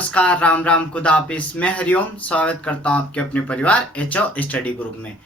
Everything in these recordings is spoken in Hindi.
नमस्कार, राम राम, खुदा हाफिज। मैं हरिओम स्वागत करता हूँ आपके अपने परिवार एचओ स्टडी ग्रुप में।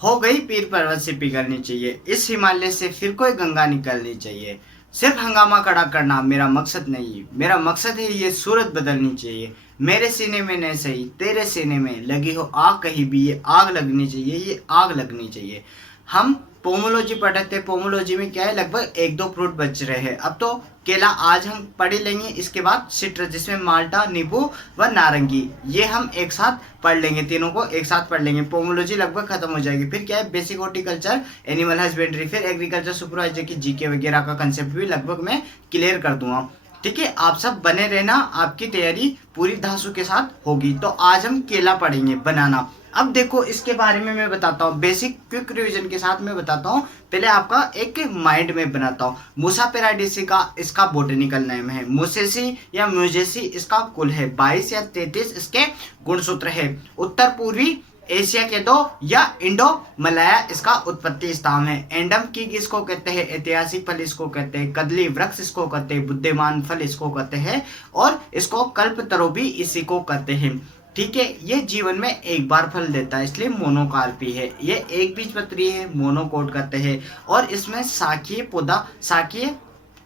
हो गई पीर पर्वत से पिघलनी चाहिए, इस हिमालय से फिर कोई गंगा निकलनी चाहिए। सिर्फ हंगामा खड़ा करना मेरा मकसद नहीं, मेरा मकसद है ये सूरत बदलनी चाहिए। मेरे सीने में नहीं सही, तेरे सीने में लगी हो आग कहीं भी, ये आग लगनी चाहिए, ये आग लगनी चाहिए। हम पोमोलॉजी पढ़े थे, पोमोलॉजी में क्या है, लगभग एक दो फ्रूट बच रहे हैं। अब तो केला आज हम पढ़ लेंगे, इसके बाद सिट्रस जिसमें माल्टा, नींबू व नारंगी, ये हम एक साथ पढ़ लेंगे, तीनों को एक साथ पढ़ लेंगे। पोमोलॉजी लगभग खत्म हो जाएगी। फिर क्या है, बेसिक हॉर्टिकल्चर, एनिमल हस्बेंड्री, फिर एग्रीकल्चर सुपरवाइजर की जीके वगैरह का कंसेप्ट भी लगभग मैं क्लियर कर दूंगा। ठीक है, आप सब बने रहना, आपकी तैयारी पूरी धांसू के साथ होगी। तो आज हम केला पढ़ेंगे, बनाना। अब देखो, इसके बारे में मैं बताता हूँ, बेसिक क्विक रिवीजन के साथ मैं बताता हूँ। पहले आपका एक माइंड में बनाता हूँ। मूसा पेराडिसी का इसका बोटेनिकल नेम है, मुसेसी या म्यूजेसी इसका कुल है, 22 या 33 इसके गुणसूत्र है। उत्तर पूर्वी एशिया के दो या इंडो मलाया इसका उत्पत्ति स्थान है। एंडम कीग इसको कहते हैं, ऐतिहासिक फल इसको कहते हैं, कदली वृक्ष इसको कहते हैं, बुद्धिमान फल इसको कहते हैं, और इसको कल्पतरु भी इसी को कहते हैं। ठीक है, ये जीवन में एक बार फल देता है, इसलिए मोनोकार्पी है। ये एक बीजपत्री है, मोनोकोट कहते हैं, और इसमें शाखीय पौधा, शाखीय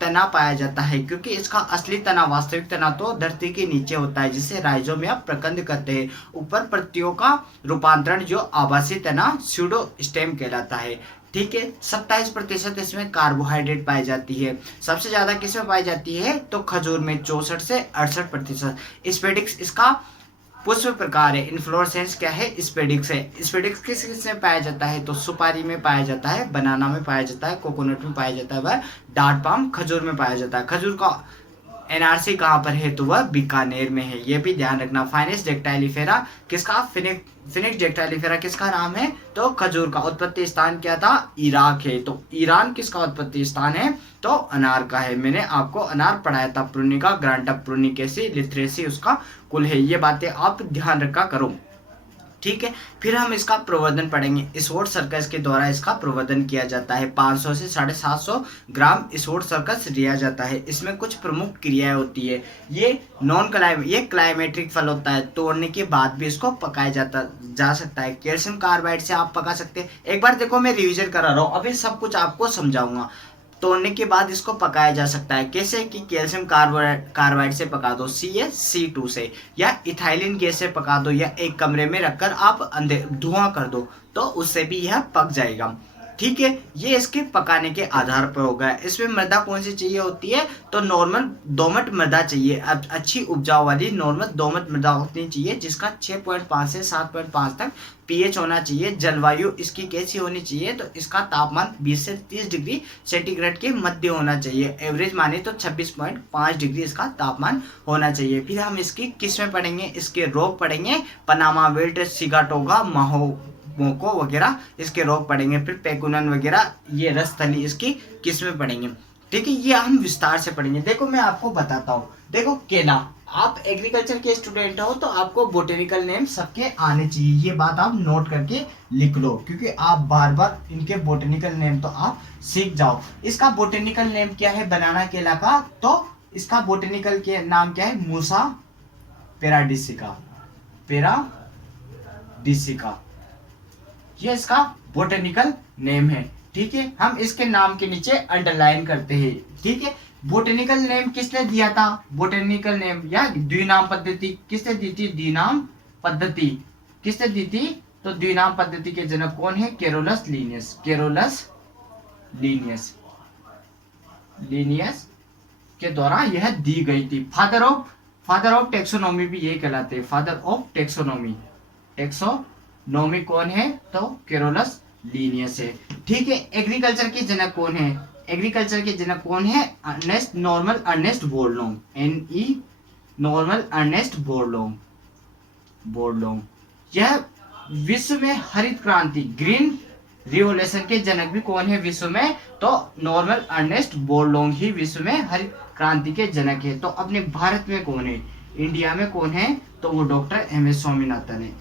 तना पाया जाता है, क्योंकि इसका असली तना, वास्तविक तना तो धरती के नीचे होता है, जिसे राइजोम या प्रकंद कहते हैं। ऊपर पत्तियों का रूपांतरण जो आभासी तना, स्यूडो स्टेम कहलाता है। ठीक है, 27% इसमें कार्बोहाइड्रेट पाई जाती है। सबसे ज्यादा किसमें पाई जाती है, तो खजूर में 64 से 68%। स्पेडिक्स इसका पुष्प प्रकार है। इन्फ्लोरेसेंस क्या है, स्पेडिक्स है। स्पेडिक्स किस किस में पाया जाता है, तो सुपारी में पाया जाता है, बनाना में पाया जाता है, कोकोनट में पाया जाता है, वह डार्ट पाम खजूर में पाया जाता है। खजूर का एनआरसी कहाँ पर है, तो वह बीकानेर में है, ये भी ध्यान रखना। फाइनिक्स डेक्टाइलिफेरा किसका, फिनिक्स डेक्टाइलिफेरा किसका नाम है, तो खजूर का। उत्पत्ति स्थान क्या था, इराक है। तो ईरान किसका उत्पत्ति स्थान है, तो अनार का है। मैंने आपको अनार पढ़ाया था, प्रुनिका ग्रांटा प्रुनिकेसी लिथरेसी उसका कुल है। ये बातें आप ध्यान रखा करो। ठीक है, फिर हम इसका प्रवर्धन पढ़ेंगे। इसवोर्ड सर्कस के द्वारा इसका प्रवर्धन किया जाता है। 500 से 750 ग्राम इसवोर्ड सर्कस लिया जाता है। इसमें कुछ प्रमुख क्रियाएं होती है। ये ये क्लाइमेट्रिक फल होता है, तोड़ने के बाद भी इसको पकाया जा सकता है। कैल्शियम कार्बाइड से आप पका सकते हैं। एक बार देखो, मैं रिविजन करा रहा हूँ, अभी सब कुछ आपको समझाऊंगा। तोड़ने के बाद इसको पकाया जा सकता है। कैसे, कि कैल्शियम कार्बाइड से पका दो, CaC2 से, या इथाइलिन गैस से पका दो, या एक कमरे में रखकर आप धुआं कर दो, तो उससे भी यह पक जाएगा। ठीक है, ये इसके पकाने के आधार पर होगा। इसमें मृदा कौन सी चाहिए होती है, तो नॉर्मल दोमट मृदा चाहिए। अब अच्छी उपजाऊ वाली नॉर्मल दोमट मृदा होनी चाहिए, जिसका 6.5 से 7.5 तक पीएच होना चाहिए। जलवायु इसकी कैसी होनी चाहिए, तो इसका तापमान 20 से 30 डिग्री सेंटीग्रेड के मध्य होना चाहिए। एवरेज माने तो 26.5 डिग्री इसका तापमान होना चाहिए। फिर हम इसकी किस्में पढ़ेंगे, इसके रोग पढ़ेंगे, पनामा विल्ट, सिगाटोगा, मोको वगैरह इसके रोग पढ़ेंगे। फिर पेकुनन वगैरह, ये रसथली इसकी किस्में पढ़ेंगे। ठीक है, ये हम विस्तार से पढ़ेंगे। देखो, मैं आपको बताता हूँ। देखो, केला, आप एग्रीकल्चर के स्टूडेंट हो तो आपको बोटेनिकल नेम सबके आने चाहिए। ये बात आप नोट करके लिख लो, क्योंकि आप बार बार इनके बोटेनिकल नेम तो आप सीख जाओ। इसका बोटेनिकल नेम क्या है, बनाना केला का, तो इसका बोटेनिकल के नाम क्या है, मूसा पेराडिसिका, ये इसका बोटेनिकल नेम है। ठीक है, हम इसके नाम के नीचे अंडरलाइन करते हैं। ठीक है, बोटेनिकल नेम किसने दिया था, बोटेनिकल नेम या द्विनाम पद्धति किसने दी थी, द्विनाम पद्धति किसने दी थी, तो द्विनाम पद्धति के जनक कौन है, केरोलस लीनियस के द्वारा यह दी गई थी। फादर ऑफ टेक्सोनोमी भी ये कहलाते हैं, फादर ऑफ टेक्सोनोमी कौन है, तो केरोलस लीनियस है। ठीक है, एग्रीकल्चर के जनक कौन है, नॉर्मल अर्नेस्ट बोरलोंग। यह विश्व में हरित क्रांति, ग्रीन रिवोल्यूशन के जनक भी कौन है विश्व में, तो नॉर्मल अर्नेस्ट बोरलोंग ही विश्व में हरित क्रांति के जनक है। तो अपने भारत में कौन है, इंडिया में कौन है, तो वो डॉक्टर MS स्वामीनाथन है।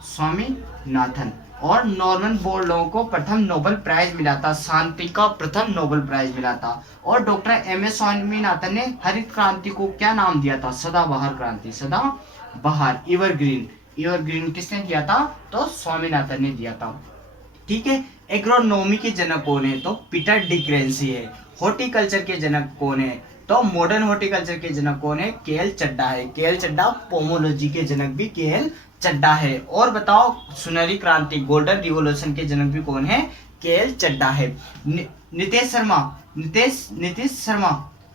स्वामीनाथन और नॉर्मन बोरलॉग को प्रथम नोबेल प्राइज मिला था, शांति का प्रथम नोबेल प्राइज मिला था। और डॉक्टर एम.एस. स्वामीनाथन ने हरित क्रांति को क्या नाम दिया था? सदाबहार क्रांति, सदाबहार, एवरग्रीन। एवरग्रीन किसने दिया था? तो स्वामीनाथन ने दिया था। ठीक है। एग्रोनॉमी के जनक कौन है? तो पीटर डिक्रेंसी है। हॉर्टिकल्चर के जनक कौन है? तो मॉडर्न हॉर्टिकल्चर के जनक कौन है? के.एल. चड्डा है। के.एल. चड्डा। पोमोलॉजी के जनक भी के.एल. चड्डा है। और बताओ सुनहरी क्रांति, गोल्डन रिवॉल्यूशन के जनक भी कौन है? के.एल. चड्डा है।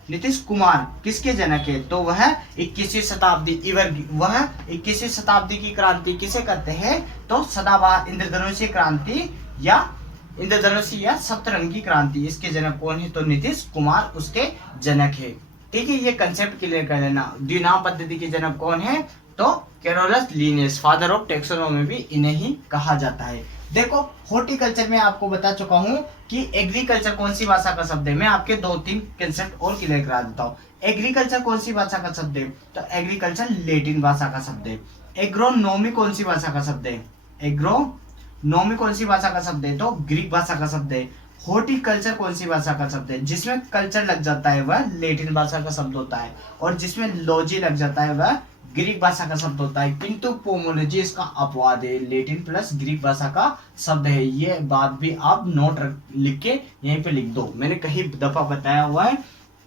नीतीश कुमार किसके जनक है? तो वह 21वीं शताब्दी वह 21वीं शताब्दी की क्रांति किसे कहते हैं? तो सदाबहार इंद्रधनुषी क्रांति या सप्तरंगी क्रांति, इसके जनक कौन है? तो नीतीश कुमार उसके जनक है। ठीक है, ये कंसेप्ट क्लियर कर लेना। द्विनाम पद्धति के जनक कौन है? तो Carolus Linnaeus, father of taxonomy भी इन्हें ही कहा जाता है। देखो हॉर्टिकल्चर में आपको बता चुका हूं कि एग्रीकल्चर कौन सी भाषा का शब्द है। मैं आपके 2-3 कंसेप्ट और क्लियर करा देता हूँ। एग्रीकल्चर कौन सी भाषा का शब्द है? तो एग्रीकल्चर लैटिन भाषा का शब्द है। एग्रोनॉमी कौन सी भाषा का शब्द है? एग्रोनॉमी कौन सी भाषा का शब्द है? तो ग्रीक भाषा का शब्द है। हॉर्टिकल्चर कौन सी भाषा का शब्द है? जिसमें कल्चर लग जाता है वह लैटिन भाषा का शब्द होता है, और जिसमें लॉजी लग जाता है वह ग्रीक भाषा का शब्द होता है। किंतु पोमोलॉजी इसका अपवाद है, लैटिन प्लस ग्रीक भाषा का शब्द है। ये बात भी आप नोट लिख के यहीं पे लिख दो, मैंने कहीं दफा बताया हुआ है।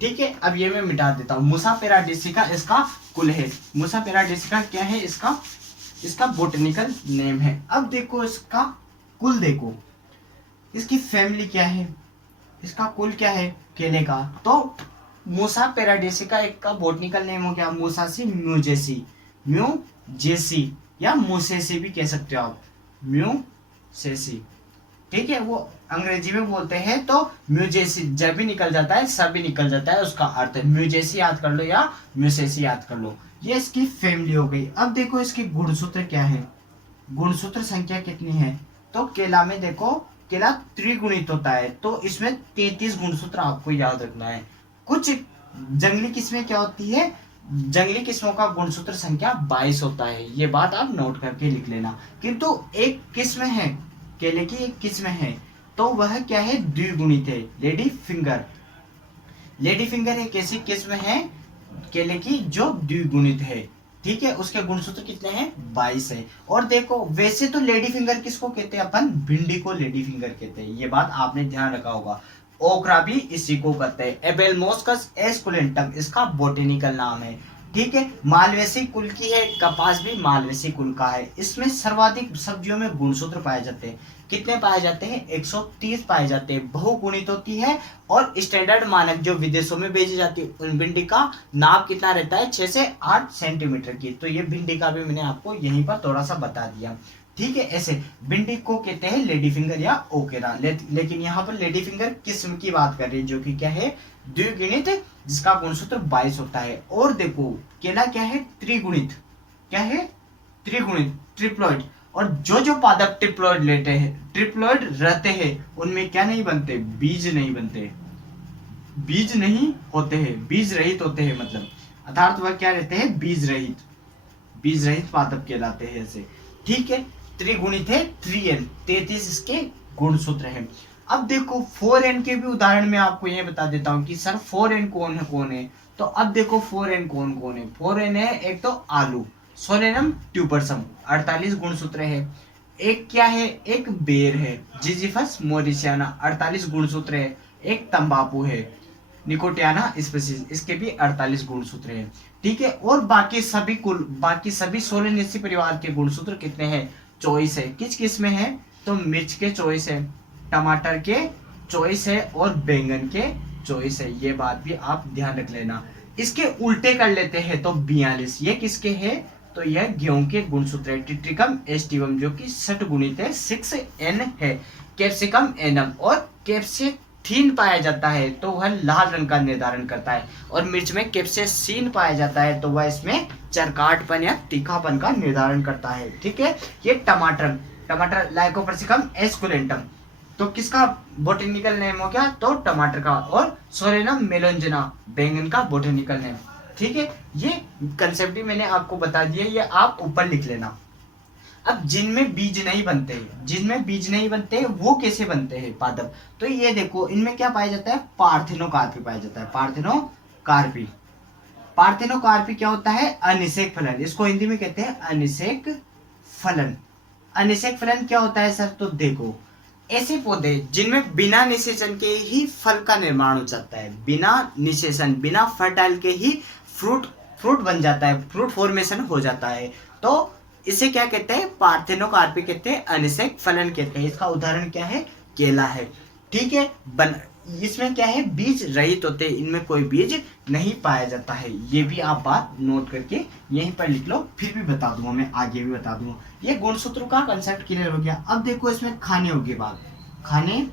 ठीक है, अब ये मैं मिटा देता हूँ। मुसा पैराडिसिका इसका कुल है। मुसा पैराडिसिका क्या है? इसका बोटनिकल नेम है। अब देखो इसका कुल, देखो इसकी फैमिली क्या है, इसका कुल क्या है केले का। तो मूसा पैराडिसिका एक का बोटनिकल नेम हो गया मूसासी म्यूजेसी या मूसेसी भी कह सकते हो आप, म्यूसेसी। ठीक है, वो अंग्रेजी में बोलते हैं तो म्यूजेसी, जब भी निकल जाता है सब भी निकल जाता है, उसका अर्थ है म्यूजेसी याद कर लो या म्यूसेसी याद कर लो। ये इसकी फैमिली हो गई। अब देखो इसके गुणसूत्र क्या है, गुणसूत्र संख्या कितनी है। तो केला में देखो, केला त्रिगुणित होता है, तो इसमें 33 गुणसूत्र आपको याद रखना है। कुछ जंगली किस्में क्या होती है, जंगली किस्मों का गुणसूत्र संख्या 22 होता है, ये बात आप नोट करके लिख लेना। किंतु एक किस्म है, केले की एक किस्म है, तो वह क्या है, द्विगुणित है, लेडी फिंगर। लेडी फिंगर एक ऐसी किस्म है केले की जो द्विगुणित है। ठीक है, उसके गुणसूत्र कितने हैं, 22 है। और देखो वैसे तो लेडी फिंगर किसको कहते हैं अपन, भिंडी को लेडी फिंगर कहते हैं, ये बात आपने ध्यान रखा होगा। ओकरा भी इसी को कहते हैं। एबेलमोस्कस एस्कुलेंटम इसका बोटेनिकल नाम है। ठीक है, मालवेसी कुल की है, कपास भी मालवेसी कुल का है। इसमें सर्वाधिक सब्जियों में गुणसूत्र पाए जाते हैं। कितने पाए जाते हैं, 130 पाए जाते हैं। बहुगुणित होती है और स्टैंडर्ड मानक जो विदेशों में भेजी जाती है, उन भिंडी का नाप कितना रहता है, 6 से 8 सेंटीमीटर की। तो ये भिंडी का भी मैंने आपको यहीं पर थोड़ा सा बता दिया। ठीक है, ऐसे भिंडी को कहते हैं लेडी फिंगर या ओकेरा, लेकिन यहाँ पर लेडी फिंगर किस्म की बात कर रही है जो कि क्या है, द्विगुणित, जिसका गुणसूत्र 22 होता है। और देखो केला क्या है, त्रिगुणित, क्या है, त्रिगुणित, ट्रिप्लॉइड। और जो पादप ट्रिप्लॉइड लेते हैं, ट्रिप्लॉइड रहते हैं, उनमें क्या नहीं बनते, बीज नहीं बनते, बीज नहीं होते हैं, बीज रहित होते हैं, मतलब अर्थात वह क्या रहते हैं, बीज रहित पादप कहलाते हैं ऐसे। ठीक है, त्रिगुणित है, 3n, 33 इसके गुणसूत्र हैं। अब देखो 4n के भी उदाहरण में आपको ये बता देता हूँ कि सर 4n कौन है। तो अब देखो 4n कौन है। 4n है एक तो आलू, सोलेनम ट्यूबरसम, 48 गुणसूत्र है। एक क्या है, एक बेर है, जिजिफस मोरिसियाना, 48 गुणसूत्र है। एक तंबाकू है, निकोटियाना स्पीसीज, इसके भी 48 गुणसूत्र है। ठीक है, और बाकी सभी सोलेनेसी परिवार के गुणसूत्र कितने हैं, 24 है। किस में है, तो मिर्च के 24 है, टमाटर के 24 है और बैंगन के 24 है। ये बात भी आप ध्यान रख लेना। इसके उल्टे कर लेते हैं तो 42, ये किसके है, तो यह गेहूं के गुणसूत्र है, टिट्रिकम एस्टिवम, जो कि 60 गुणित है, 6n है। कैप्सिकम एनम और कैप्सेथीन पाया जाता है, तो वह लाल रंग का निर्धारण करता है। और मिर्च में कैप्सेसिन पाया जाता है, तो वह इसमें चरकाटपन या तीखापन का निर्धारण करता है। ठीक है, ये टमाटर लाइकोपर्सिकम एस्कुलेंटम, तो किसका बोटेनिकल नेम हो गया, तो टमाटर का। और सोलेनम मेलोंजिना, बैंगन का बोटेनिकल नेम। ठीक है, ये कंसेप्ट भी मैंने आपको बता दिया, ये आप ऊपर लिख लेना। अब जिनमें बीज नहीं बनते, जिनमें बीज नहीं बनते वो कैसे बनते हैं पादप? तो ये देखो इनमें क्या पाया जाता है, पार्थेनोकार्पी पाया जाता है, पार्थेनोकार्पी। पार्थेनोकार्पी क्या होता है, अनिषेक फलन, इसको हिंदी में कहते हैं अनिषेक फलन। अनिषेक फलन क्या होता है सर? तो देखो ऐसे पौधे जिनमें बिना निषेचन के ही फल का निर्माण हो जाता है, बिना निषेचन, बिना फर्टाइल के ही फ्रूट बन जाता है, फ्रूट फॉर्मेशन हो जाता है, तो इसे क्या कहते हैं, पार्थेनोकार्पी कहते हैं, अनिषेक फलन कहते हैं। इसका उदाहरण क्या है, केला है। ठीक है, इसमें क्या है, बीज रहित होते हैं, इनमें कोई बीज नहीं पाया जाता है। ये भी आप बात नोट करके यहीं पर लिख लो, फिर भी बता दूंगा मैं, आगे भी बता दूंगा। ये गुणसूत्र का कंसेप्ट क्लियर हो गया। अब देखो इसमें खाने योग्य भाग, खाने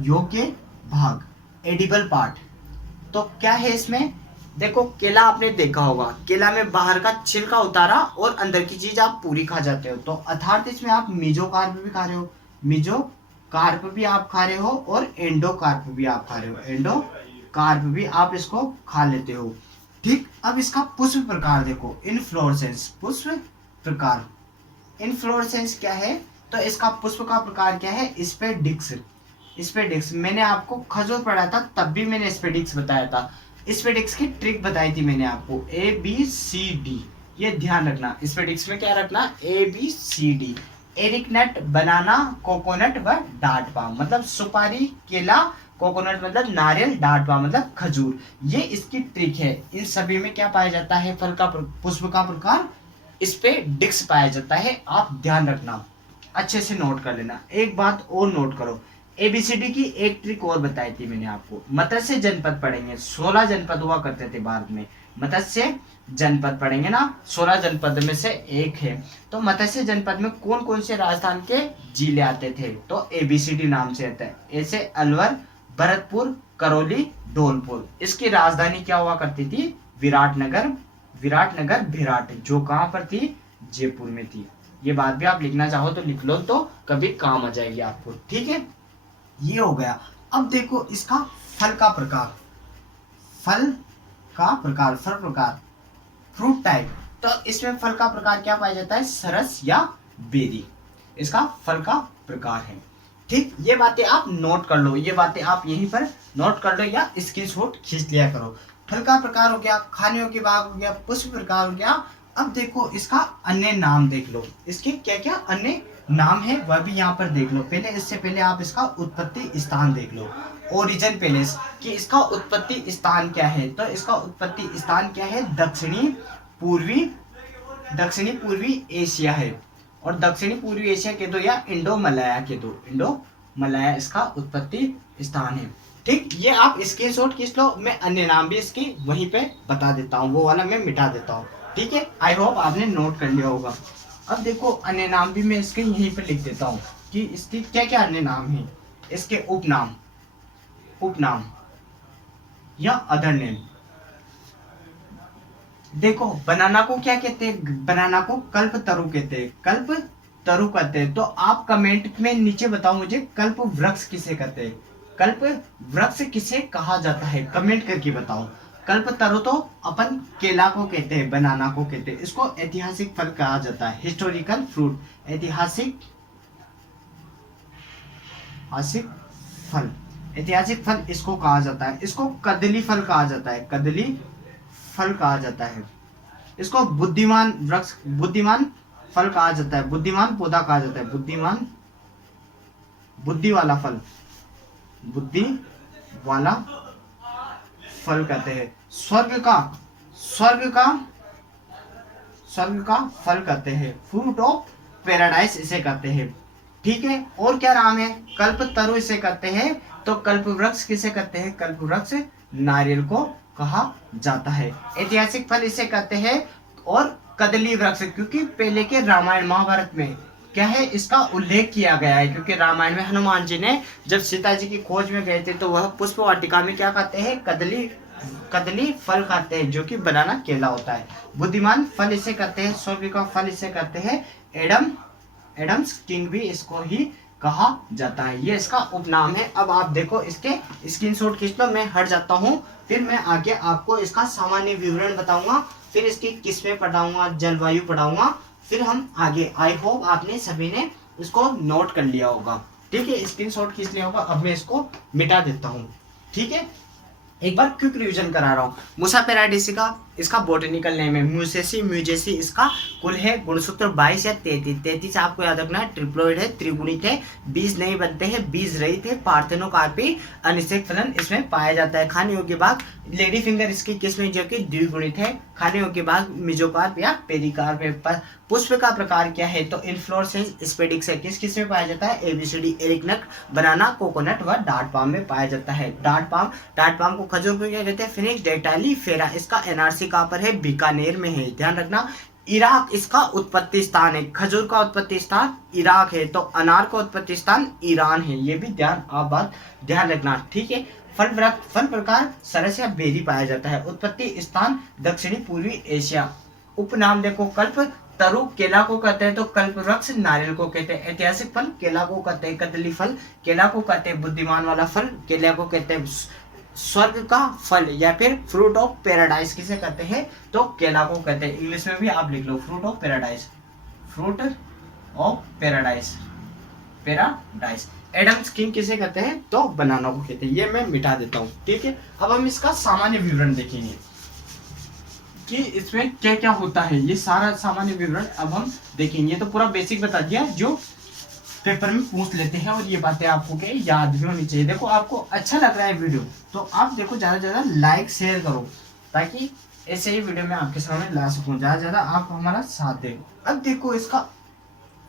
योग्य भाग, एडिबल पार्ट। तो क्या है इसमें, देखो केला आपने देखा होगा, केला में बाहर का छिलका उतारा और अंदर की चीज आप पूरी खा जाते हो, तो अर्थात इसमें आप मेसोकार्प भी खा रहे हो, मेसोकार्प भी आप खा रहे हो और एंडोकार्प भी आप खा रहे हो, एंडोकार्प भी आप इसको खा लेते हो। ठीक, अब इसका पुष्प प्रकार देखो, इनफ्लोरेसेंस, पुष्प प्रकार, इनफ्लोरेसेंस क्या है, तो इसका पुष्प का प्रकार क्या है, स्पेडिक्स। स्पेडिक्स मैंने आपको खजूर पढ़ा था, तब भी मैंने स्पेडिक्स बताया था। स्पेडिक्स की ट्रिक बताई थी मैंने आपको, ABCD, ये ध्यान रखना। स्पेडिक्स में क्या रखना, ABCD, एरिक नट, बनाना, कोकोनट व डांटपा, मतलब सुपारी, केला, कोकोनट मतलब नारियल, डांटपा मतलब खजूर। ये इसकी ट्रिक है। इन सभी में क्या पाया जाता है, फल का पुष्प का प्रकार स्पेडिक्स पाया जाता है। आप ध्यान रखना, अच्छे से नोट कर लेना। एक बात और नोट करो, ABCD की एक ट्रिक और बताई थी मैंने आपको, मत्स्य जनपद पढ़ेंगे, 16 जनपद हुआ करते थे भारत में, मत्स्य जनपद पढ़ेंगे ना, 16 जनपद में से एक है। तो मत्स्य जनपद में कौन कौन से राजस्थान के जिले आते थे, तो ABCD नाम से आता है। ऐसे अलवर, भरतपुर, करौली, धौलपुर। इसकी राजधानी क्या हुआ करती थी, विराटनगर, विराट, जो कहाँ पर थी, जयपुर में थी। ये बात भी आप लिखना चाहो तो लिख लो, तो कभी काम आ जाएगी आपको। ठीक है, ये हो गया। अब देखो इसका फल का प्रकार, फल प्रकार, फ्रूट टाइप। तो इसमें फल का प्रकार क्या पाया जाता है, सरस या बेरी, इसका फल का प्रकार है। ठीक, ये बातें आप नोट कर लो, ये बातें आप यहीं पर नोट कर लो या स्क्रीनशॉट खींच लिया करो। फल का प्रकार हो गया, खाने योग्य भाग हो गया, पुष्प प्रकार हो गया। अब देखो इसका अन्य नाम देख लो, इसके क्या क्या अन्य नाम है वह भी यहाँ पर देख लो। पहले, इससे पहले आप इसका उत्पत्ति स्थान देख लो, ओरिजिन पैलेस, कि इसका उत्पत्ति स्थान क्या है। तो इसका उत्पत्ति स्थान क्या है, दक्षिणी पूर्वी एशिया है, और दक्षिणी पूर्वी एशिया के दो या इंडो मलाया के दो, इंडो मलाया इसका उत्पत्ति स्थान है। ठीक, ये आप स्क्रीनशॉट खींच लो, मैं अन्य नाम भी इसकी वहीं पे बता देता हूँ, वो वाला मैं मिटा देता हूँ। ठीक है, आई होप आपने नोट कर लिया होगा। अब देखो अन्य नाम भी मैं इसके यहीं पे लिख देता हूँ कि इसके क्या क्या अन्य नाम है, इसके उपनाम या अदर नेम। देखो बनाना को क्या कहते हैं, बनाना को कल्पतरु कहते हैं, कल्पतरु कहते हैं। तो आप कमेंट में नीचे बताओ मुझे, कल्प वृक्ष किसे कहते हैं, कल्प वृक्ष किसे कहा जाता है, कमेंट करके बताओ। कल्पतरु तो अपन केला को कहते हैं, बनाना को कहते हैं। इसको ऐतिहासिक फल कहा जाता है, हिस्टोरिकल फ्रूट, ऐतिहासिक फल इसको कहा जाता है। इसको कदली फल कहा जाता है, कदली फल कहा जाता है। इसको बुद्धिमान फल कहा जाता है, बुद्धिमान पौधा कहा जाता है, बुद्धि वाला फल कहते हैं। स्वर्ग का फल कहते हैं, फ्रूट ऑफ पैराडाइज इसे कहते हैं। ठीक है, और क्या नाम है, कल्पतरु इसे कहते हैं। तो कल्प वृक्ष किसे कहते हैं, कल्प वृक्ष नारियल को कहा जाता है। ऐतिहासिक फल इसे कहते हैं, और कदली वृक्ष, क्योंकि पहले के रामायण महाभारत में क्या है, इसका उल्लेख किया गया है। क्योंकि रामायण में हनुमान जी ने जब सीता जी की खोज में गए थे, तो वह पुष्प वाटिका में क्या खाते हैं, कदली फल खाते हैं, जो कि बनाना केला होता है। बुद्धिमान फल इसे कहते हैं, स्वर्ग का फल इसे कहते हैं, एडम्स किंग भी इसको ही कहा जाता है। ये इसका उपनाम है। अब आप देखो इसके स्क्रीनशॉट खींच लो, मैं हट जाता हूँ, फिर मैं आगे आपको इसका सामान्य विवरण बताऊंगा, फिर इसकी किस्में पढ़ाऊंगा, जलवायु पढ़ाऊंगा, फिर हम आगे, आई होप आपने सभी ने इसको नोट कर लिया होगा, ठीक है, स्क्रीनशॉट खींच लिया होगा। अब मैं इसको मिटा देता हूँ, ठीक है। एक बार क्विक रिवीजन करा रहा हूँ। मूसा पेराडिसिका इसका बोटेनिकल नेम है, म्यूसेसी म्यूजेसी इसका कुल है, गुणसूत्र 22 या 33। 33 आपको याद रखना है, ट्रिप्लोइड है, त्रिगुणित है, बीज नहीं बनते हैं, बीज रहित है, पार्थेनोकार्पी अनिषेक फलन इसमें पाया जाता है। खाने योग्य भाग लेडी फिंगर इसकी किस्म जो कि द्विगुणित है। खाने योग्य भाग मेसोकार्प या पेरिकार्प है। पुष्प का प्रकार क्या है, तो इन्फ्लोरेसेंस स्पेडिक्स है। किस किस में पाया जाता है, एबीसीडी, एरिकनट, बनाना, कोकोनट व डार्ट पाम में पाया जाता है। डार्ट पाम को खजूर को क्या कहते हैं, फिनिक्स डेक्टाइलिफेरा। इसका एनआरसी कहाँ पर है, बीकानेर में है, ध्यान रखना। इराक इसका उत्पत्ति स्थान है, खजूर का उत्पत्ति स्थान इराक है, तो अनार का उत्पत्ति स्थान ईरान है, ये भी आप बात ध्यान रखना, ठीक है। फल प्रकार सरस या बेरी पाया जाता है। उत्पत्ति स्थान दक्षिणी पूर्वी एशिया। उपनाम देखो, कल्प तरु केला को कहते हैं, तो कल्प वृक्ष नारियल को कहते हैं। ऐतिहासिक फल केला को कहते हैं। कदली फल केला को कहते हैं। बुद्धिमान वाला फल केला को कहते हैं। स्वर्ग का फल या फिर फ्रूट ऑफ पैराडाइज किसे कहते हैं, तो केला को कहते हैं। इंग्लिश में भी आप लिख लो, fruit of paradise, fruit of paradise. Adam's king किसे कहते हैं, तो बनाना को कहते हैं। ये मैं मिटा देता हूँ, ठीक है। अब हम इसका सामान्य विवरण देखेंगे कि इसमें क्या क्या होता है, ये सारा सामान्य विवरण अब हम देखेंगे। ये तो पूरा बेसिक बता दिया जो पेपर में पूछ लेते हैं, और ये बातें आपको क्या याद भी होनी चाहिए। देखो आपको अच्छा लग रहा है वीडियो, तो आप देखो ज़्यादा से ज़्यादा लाइक शेयर करो, ताकि ऐसे ही वीडियो में आपके सामने ला सकूँ। ज़्यादा से ज़्यादा आप हमारा साथ दें। अब देखो इसका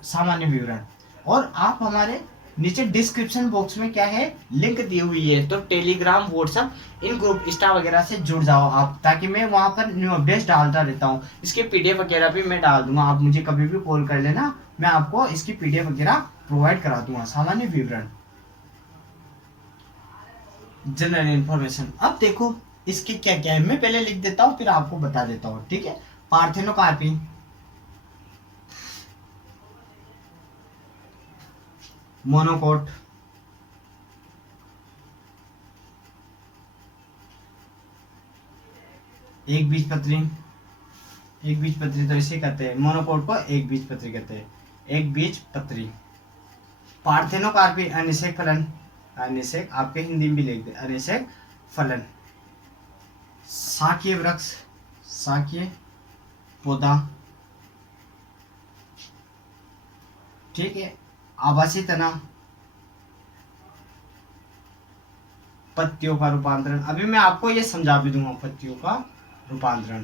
सामान्य विवरण, और आप हमारे नीचे डिस्क्रिप्शन बॉक्स में क्या है, लिंक दी हुई है, तो टेलीग्राम, व्हाट्सएप, इन ग्रुप, इंस्टा वगैरह से जुड़ जाओ आप, ताकि मैं वहाँ पर न्यू अपडेट्स डालता रहता हूँ। इसके पीडीएफ वगैरह भी मैं डाल दूंगा, आप मुझे कभी भी कॉल कर लेना, मैं आपको इसकी पीडीएफ वगैरह प्रोवाइड करा दूंगा। सामान्य विवरण, जनरल इंफॉर्मेशन। अब देखो इसकी क्या क्या है, मैं पहले लिख देता हूँ, फिर आपको बता देता हूँ, ठीक है। पार्थेनोकार्पी, मोनोकोट, एक बीजपत्री, एक बीजपत्री तो इसे कहते हैं, मोनोकोट को एक बीजपत्री कहते हैं, एक बीजपत्री। पार्थेनोकार्पी अनिषेक फलन, अनिषेक आपके हिंदी में भी लिख दे, अनिषेक फलन। शाकीय वृक्ष, शाकीय पौधा, ठीक है। आवासीय तना, पत्तियों का रूपांतरण, अभी मैं आपको ये समझा भी दूंगा, पत्तियों का रूपांतरण।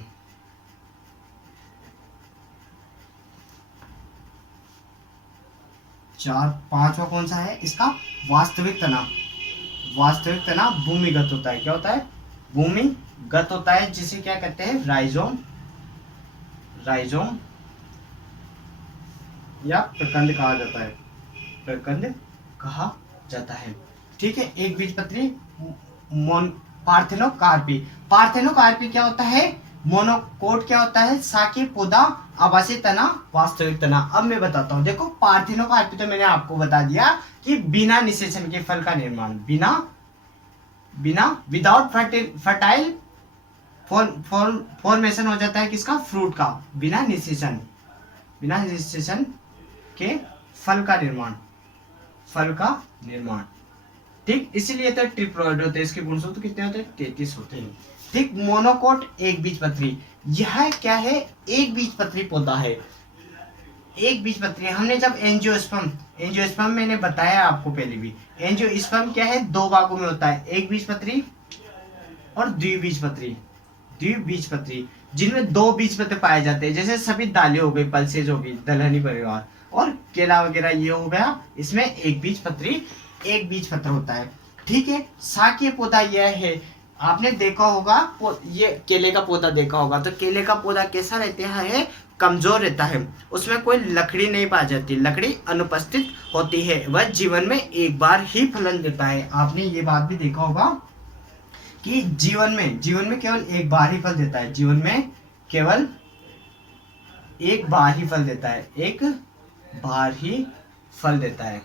पांचवा कौन सा है इसका, वास्तविक तना। वास्तविक तना भूमिगत होता है, क्या होता है, भूमिगत होता है, जिसे क्या कहते हैं, राइजोम, राइजोम या प्रकंद कहा जाता है, प्रकंद कहा जाता है, ठीक है। एक बीजपत्री। पार्थेनोकार्पी, पार्थेनोकार्पी क्या होता है, मोनोकोट क्या होता है, शाकीय पौधा, आवासीय तना, वास्तविक तना। अब मैं बताता हूँ, देखो पार्थेनोकार्पी तो मैंने आपको बता दिया कि बिना निषेचन के फल का निर्माण, विदाउट फर्टाइल फॉर्मेशन हो जाता है किसका, फ्रूट का, बिना निषेचन के फल का निर्माण, ठीक। इसीलिए तो ट्रिप्लोइड होते हैं, इसके गुणसूत्र कितने होते हैं, 33 होते हैं, ठीक। मोनोकोट एक बीजपत्री, यह क्या है, एक बीजपत्री पौधा है, एक बीजपत्री। हमने जब एंजियोस्पर्म मैंने बताया आपको पहले भी, एंजियोस्पर्म क्या है, दो भागों में होता है, एक बीजपत्री और द्विबीजपत्री, जिनमें दो बीजपत्र पाए जाते हैं, जैसे सभी दालें हो गई, पल्सेज हो गई, दलहनी परिवार, और केला वगैरह ये हो गया, इसमें एक बीजपत्र होता है, ठीक है। शाकीय पौधा यह है, आपने देखा होगा, ये केले का पौधा देखा होगा, तो केले का पौधा कैसा रहता है, कमजोर रहता है, उसमें कोई लकड़ी नहीं पाई जाती, लकड़ी अनुपस्थित होती है, वह जीवन में एक बार ही फलन देता है। आपने ये बात भी देखा होगा कि जीवन में केवल एक बार ही फल देता है, जीवन में केवल एक बार ही फल देता है, एक बार ही फल देता है,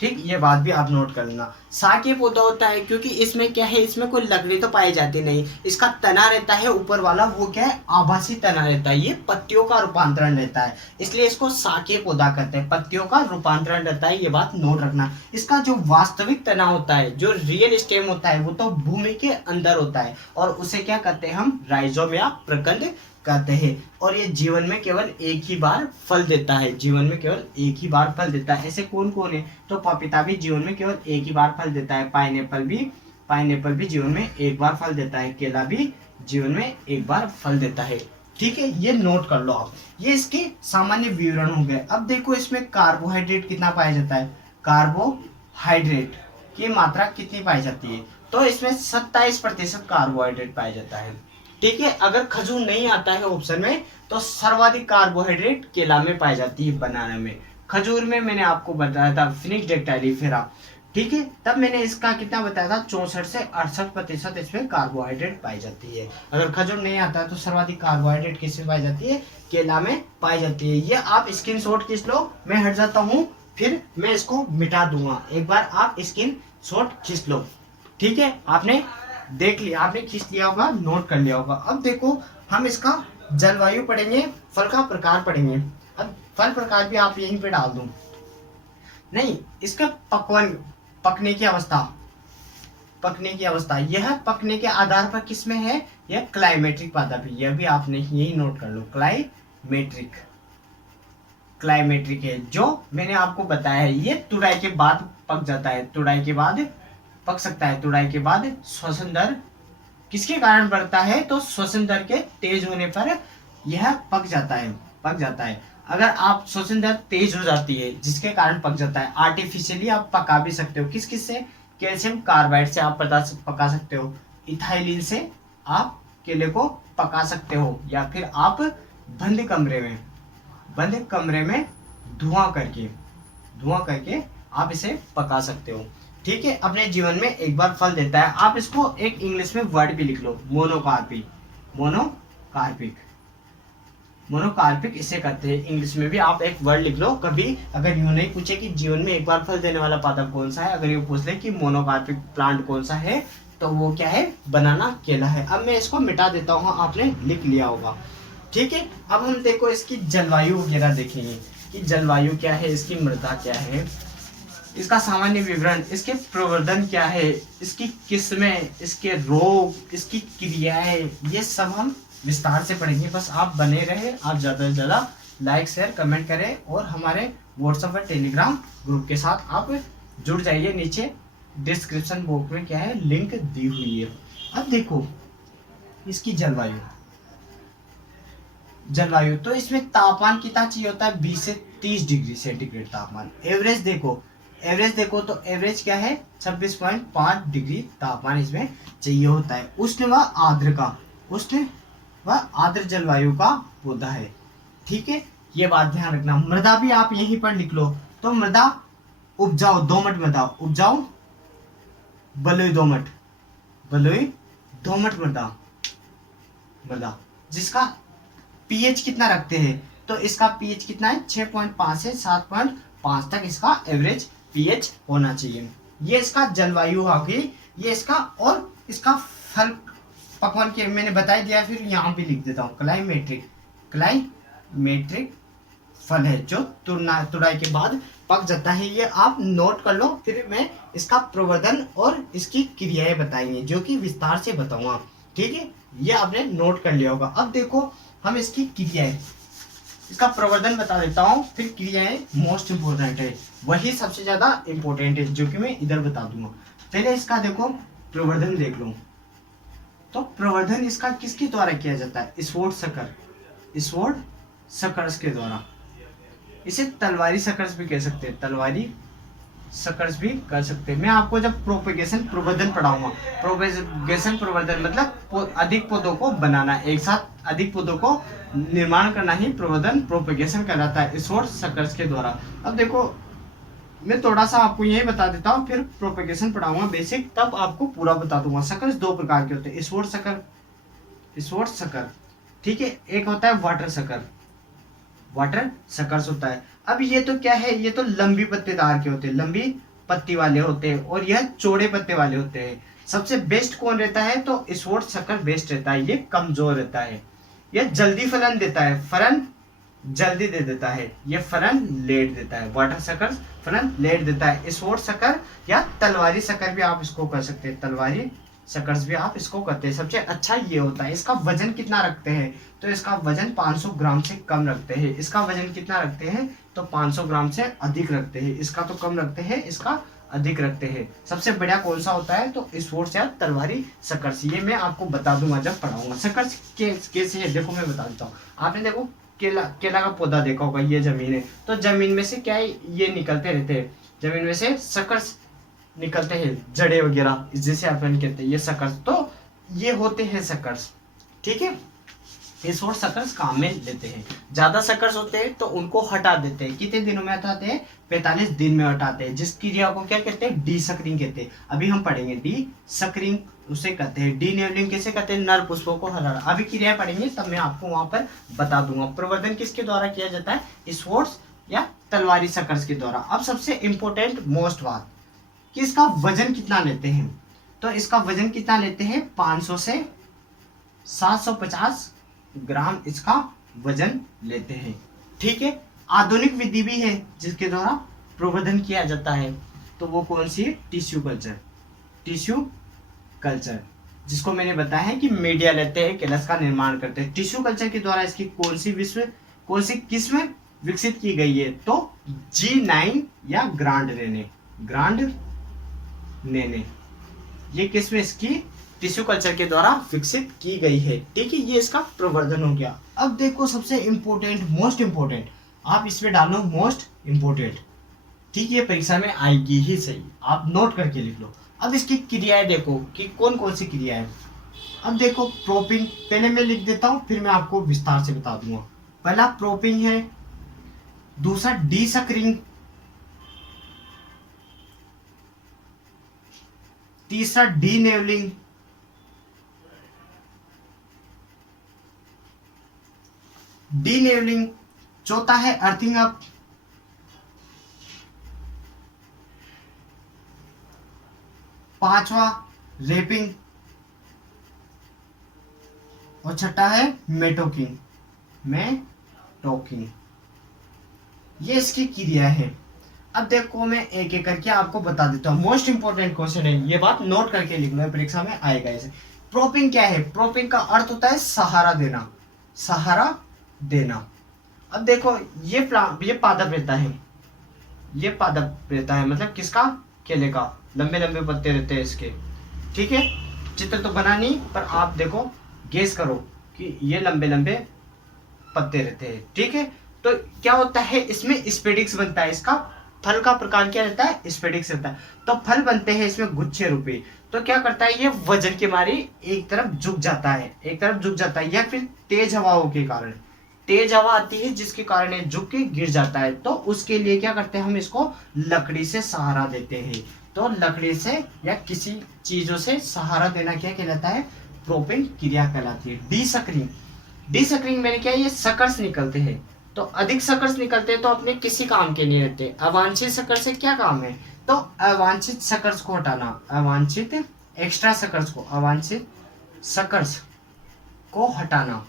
ठीक, ये बात भी आप नोट कर लेना। शाकीय पौधा होता है क्योंकि इसमें क्या है, इसमें कोई लकड़ी तो पाई जाती नहीं, इसका तना रहता है ऊपर वाला, वो क्या है, आभासी तना रहता है, ये पत्तियों का रूपांतरण रहता है, इसलिए इसको शाकीय पौधा कहते हैं, पत्तियों का रूपांतरण रहता है, ये बात नोट रखना। इसका जो वास्तविक तना होता है, जो रियल स्टेम होता है, वो तो भूमि के अंदर होता है और उसे क्या कहते हैं हम, राइजोम या प्रकंद कहते हैं। और ये जीवन में केवल एक ही बार फल देता है, जीवन में केवल एक ही बार फल देता है। ऐसे कौन कौन है, तो पपीता भी जीवन में केवल एक ही बार फल देता है, पाइनएप्पल भी जीवन में एक बार फल देता है, केला भी जीवन में एक बार फल देता है। ठीक है, ये नोट कर लो आप, ये इसके सामान्य विवरण हो गए। अब देखो इसमें कार्बोहाइड्रेट कितना पाया जाता है, कार्बोहाइड्रेट की मात्रा कितनी पाई जाती है, तो इसमें 27% कार्बोहाइड्रेट पाया जाता है। ठीक है, अगर खजूर नहीं आता है ऑप्शन में, तो सर्वाधिक कार्बोहाइड्रेट केला में पाई जाती है, बनाना में। खजूर में मैंने आपको बताया था फिनिक्स डेक्टाइलिफेरा, ठीक है, तब मैंने इसका कितना बताया था, 64 से 68% इसमें कार्बोहाइड्रेट पाई जाती है। अगर खजूर नहीं आता है तो सर्वाधिक कार्बोहाइड्रेट किसमें पाई जाती है, केला में पाई जाती है। ये आप स्क्रीनशॉट खींच लो, मैं हट जाता हूँ, फिर मैं इसको मिटा दूंगा, एक बार आप स्क्रीनशॉट खींच लो। ठीक है, आपने देख लिया, आपने खींच लिया होगा, नोट कर लिया होगा। अब देखो हम इसका जलवायु पढ़ेंगे, फल का प्रकार पढ़ेंगे। अब फल प्रकार भी आप यहीं पे डाल दूं, नहीं, इसका पकने की अवस्था, यह पकने के आधार पर किसमें है, यह क्लाइमेट्रिक पादप है, यह भी आपने यही नोट कर लो, क्लाइमेट्रिक है, जो मैंने आपको बताया है। ये तुड़ाई के बाद पक जाता है, तुड़ाई के बाद पक सकता है, तुड़ाई के बाद श्वसन दर किसके कारण बढ़ता है, तो श्वसन दर के तेज होने पर यह पक जाता है। अगर आप श्वसन दर तेज हो जाती है जिसके कारण पक जाता है, आर्टिफिशियली आप पका भी सकते हो, किस से, कैल्शियम कार्बाइड से आप पका सकते हो, इथाइलिन से आप केले को पका सकते हो, या फिर आप बंद कमरे में धुआं करके आप इसे पका सकते हो। ठीक है, अपने जीवन में एक बार फल देता है। आप इसको एक इंग्लिश में वर्ड भी लिख लो, मोनोकार्पिक इसे कहते हैं। इंग्लिश में भी आप एक वर्ड लिख लो, कभी अगर यूं नहीं पूछे कि जीवन में एक बार फल देने वाला पादप कौन सा है, अगर ये पूछ ले कि मोनोकार्पिक प्लांट कौन सा है, तो वो क्या है, बनाना केला है। अब मैं इसको मिटा देता हूँ, आपने लिख लिया होगा। ठीक है, अब हम देखो इसकी जलवायु वगैरह देखेंगे कि जलवायु क्या है, इसकी मृदा क्या है, इसका सामान्य विवरण, इसके प्रवर्धन क्या है, इसकी किस्में, इसके रोग, इसकी क्रियाएं, ये सब हम विस्तार से पढ़ेंगे। बस आप बने रहे, आप ज़्यादा से ज़्यादा लाइक शेयर कमेंट करें और हमारे व्हाट्सएप और टेलीग्राम ग्रुप के साथ आप जुड़ जाइए। नीचे डिस्क्रिप्शन बॉक्स में क्या है, लिंक दी हुई है। अब देखो इसकी जलवायु, तो इसमें तापमान कितना चाहिए होता है, 20 से 30 डिग्री सेंटीग्रेड तापमान। एवरेज देखो तो एवरेज क्या है, 26.5 डिग्री तापमान इसमें चाहिए होता है। उष्ण व आर्द्र जलवायु का पौधा है। ठीक है, ये बात ध्यान रखना। मृदा भी आप यहीं पर लिख लो, तो मृदा उपजाऊ बलुई दोमट मृदा जिसका पीएच कितना रखते हैं, तो इसका पीएच कितना है, 6.5 से 7.5 तक इसका एवरेज पीएच होना चाहिए। ये इसका जलवायु आ गई, ये इसका, और इसका फल पकवान के मैंने बता दिया, फिर यहाँ पे लिख देता हूँ, क्लाइमेट्रिक फल है जो तुड़ाई के बाद पक जाता है। ये आप नोट कर लो, फिर मैं इसका प्रवर्धन और इसकी क्रियाएं बताएंगे, जो कि विस्तार से बताऊंगा। ठीक है, ये आपने नोट कर लिया होगा। अब देखो हम इसकी क्रियाएं, इसका प्रवर्धन बता देता हूँ, फिर क्रियाएं मोस्ट इम्पोर्टेंट है, वही सबसे ज्यादा इम्पोर्टेंट है, जो कि मैं इधर बता दूंगा। पहले इसका देखो प्रवर्धन देख लो, तो प्रवर्धन इसका किसके द्वारा किया जाता है, स्पोर्ट सकर्स के द्वारा। इसे तलवारी सकर्स भी कह सकते हैं, तलवारी सकर्स भी कर सकते हैं। मैं आपको जब प्रोपेगेशन प्रवर्धन पढ़ाऊंगा, प्रोपेगेशन प्रवर्धन मतलब अधिक पौधों को बनाना, एक साथ अधिक पौधों को निर्माण करना ही प्रवर्धन प्रोपेगेशन कहलाता है, स्पोर्ट सकर्स के द्वारा। अब देखो मैं थोड़ा सा आपको यही बता देता हूँ, फिर प्रोपेगेशन पढ़ाऊंगा बेसिक, तब आपको पूरा बता दूंगा। सकर्स दो प्रकार के होते हैं, स्पोर्ट सकर, ठीक है, एक होता है वाटर सकर्स होता है। अब ये तो क्या है, ये तो लंबी पत्तेदार के होते हैं, लंबी पत्ती वाले होते हैं और यह चौड़े पत्ते वाले होते हैं। सबसे बेस्ट कौन रहता है, तो स्पोर्ट शक्कर बेस्ट रहता है, ये कमजोर रहता है। यह जल्दी फलन देता है, फलन जल्दी दे देता है, ये फलन लेट देता है। वाटर शक्कर फलन लेट देता है। स्पोर्ट शक्कर या तलवारी शक्कर भी आप इसको कर सकते हैं, तलवारी शक्कर भी आप इसको करते हैं। सबसे अच्छा ये होता है। इसका वजन कितना रखते हैं, तो इसका वजन 500 ग्राम से कम रखते हैं। इसका वजन कितना रखते हैं, तो 500 ग्राम से अधिक रखते हैं। इसका तो कम रखते हैं, इसका अधिक रखते हैं। सबसे बढ़िया कौन सा होता है, तो स्पोर्ट्स या तलवारी शकर्स। ये मैं आपको बता दूंगा जब पढ़ाऊंगा। शकर्स कैसे है, देखो मैं बता देता हूँ। आपने देखो केला का पौधा देखा होगा, ये जमीन है, तो जमीन में से क्या है, ये निकलते रहते हैं, जमीन में से शकर्स निकलते हैं, जड़े वगैरह, जैसे अपन कहते हैं ये शकर्स, तो ये होते हैं शकर्स। ठीक है, ये शॉर्ट शकर्स काम में लेते हैं। ज्यादा शकर्स होते हैं तो उनको हटा देते हैं। कितने दिनों में हटाते हैं, 45 दिन में हटाते हैं। जिस क्रिया को क्या कहते हैं, डी सकरिंग कहते हैं। अभी हम पढ़ेंगे डी सकरिंग उसे कहते हैं। डी नेवलिंग कैसे कहते हैं, नर पुष्पों को हटाना। अभी क्रिया पढ़ेंगे तब मैं आपको वहां पर बता दूंगा। प्रवर्धन किसके द्वारा किया जाता है, स्पोर्ट्स या तलवारी शकर्स के द्वारा। अब सबसे इंपॉर्टेंट मोस्ट बात कि इसका वजन कितना लेते हैं, तो इसका वजन कितना लेते हैं, 500 से 750 ग्राम इसका वजन लेते हैं। ठीक है, आधुनिक विधि भी है जिसके द्वारा प्रवर्धन किया जाता है, तो वो कौन सी है, टिश्यू कल्चर। टिश्यू कल्चर जिसको मैंने बताया है कि मीडिया लेते हैं, केलस का निर्माण करते हैं। टिश्यू कल्चर के द्वारा इसकी कौन सी किस्म विकसित की गई है, तो G9 या ग्रांड नेने ये किस्म इसकी टिश्यू कल्चर के द्वारा विकसित की गई है। ठीक है, ये इसका प्रवर्धन हो गया। अब देखो सबसे इंपॉर्टेंट, मोस्ट इंपॉर्टेंट, आप इसमें डालो मोस्ट इंपॉर्टेंट। ठीक, ये परीक्षा में आएगी ही सही, आप नोट करके लिख लो। अब इसकी क्रियाएं देखो कि कौन कौन सी क्रियाएं। अब देखो प्रोपिंग, पहले मैं लिख देता हूं फिर मैं आपको विस्तार से बता दूंगा। पहला प्रोपिंग है, दूसरा डी सकरिंग, तीसरा डी नेवलिंग, डी नेवलिंग, चौथा है अर्थिंग अप, पांचवा रेपिंग और छठा है मेटोकिंग। ये इसकी क्रिया है। अब देखो मैं एक एक करके आपको बता देता हूँ। मोस्ट इंपोर्टेंट क्वेश्चन है, ये बात नोट करके लिख लो, परीक्षा में आएगा ऐसे। प्रोपिंग क्या है, प्रोपिंग का अर्थ होता है सहारा देना, सहारा देना। अब देखो ये पादप रहता है, ये पादप रहता है, मतलब किसका, केले का। लंबे लंबे पत्ते रहते हैं इसके। ठीक है, चित्र तो बना नहीं पर आप देखो, गेस करो कि ये लंबे लंबे पत्ते रहते हैं। ठीक है, तो क्या होता है, इसमें स्पेडिक्स बनता है। इसका फल का प्रकार क्या रहता है, स्पेडिक्स रहता है। तो फल बनते हैं इसमें गुच्छे रूपे। तो क्या करता है, ये वजन के मारे एक तरफ झुक जाता है, या फिर तेज हवाओं के कारण, तेज हवा आती है जिसके कारण ये झुक के गिर जाता है। तो उसके लिए क्या करते हैं, हम इसको लकड़ी से सहारा देते हैं। तो लकड़ी से या किसी चीजों से सहारा देना क्या कहलाता है, प्रोपिंग क्रिया कहलाती है। डी सकरिंग में क्या है, ये शकर्स निकलते हैं। तो अधिक शकर्स निकलते हैं तो अपने किसी काम के नहीं रहते। अवांछित शक्कर से क्या काम है, तो अवांछित शकर्स को हटाना, अवांछित एक्स्ट्रा शकर्स को, अवांछित शकर्स को हटाना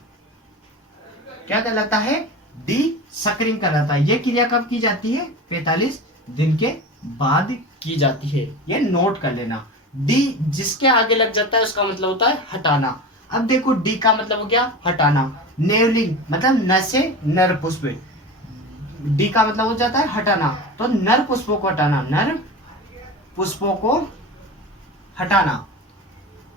क्या कहलाता है, डी सकरिंग कहलाता है। ये क्रिया कब की जाती है, 45 दिन के बाद की जाती है। ये नोट कर लेना। डी जिसके आगे लग जाता है उसका मतलब होता है हटाना। अब देखो डी का मतलब हो गया हटाना। नेवलिंग मतलब न से नर पुष्प, डी का मतलब हो जाता है हटाना। तो नर पुष्पों को हटाना, नर पुष्पों को हटाना